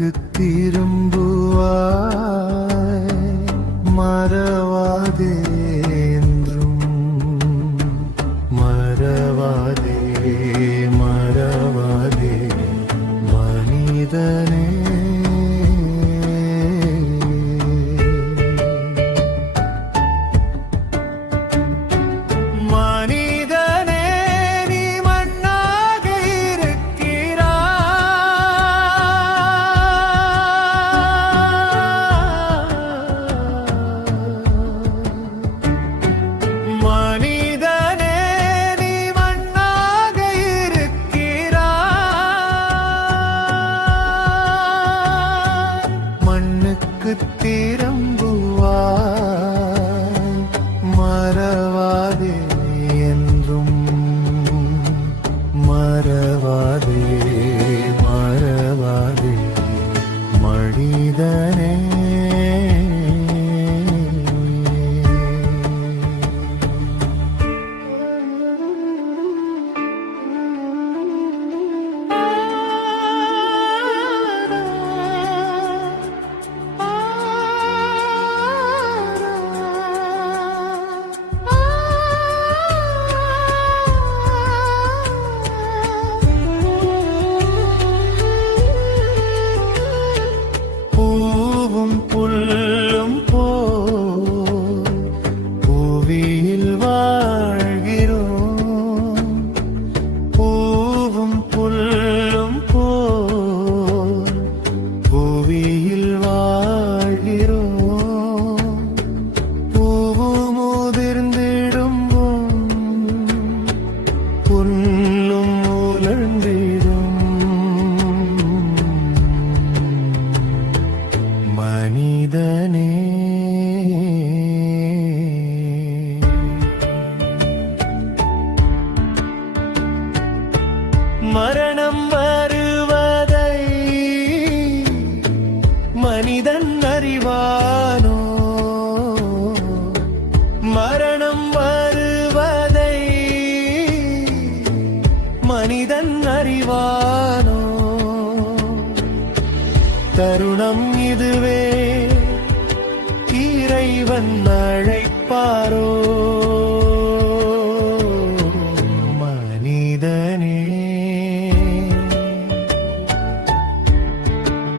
மண்ணுக்கு திரும்புவாய் மறவாதே என்றும் மறவாதே மறவாதே மனிதனே திரும்புவாய் மறவாதே என்றும் மறவாதே மறவாதே மனிதனே புல்லும் போல் புவியில் வாழ்கிறோம் பூவும் புல்லும் போல் புவியில் வாழ்கிறோம் பூவும் உதிர்ந்திடும் புல்லும் உலர்ந்திடும் மனிதனே மரணம் வருவதை மனிதன் அறிவானோ மரணம் வருவதை மனிதன் அறிவானோ தருணம் இதுவே இறைவன் அழைப்பாரோ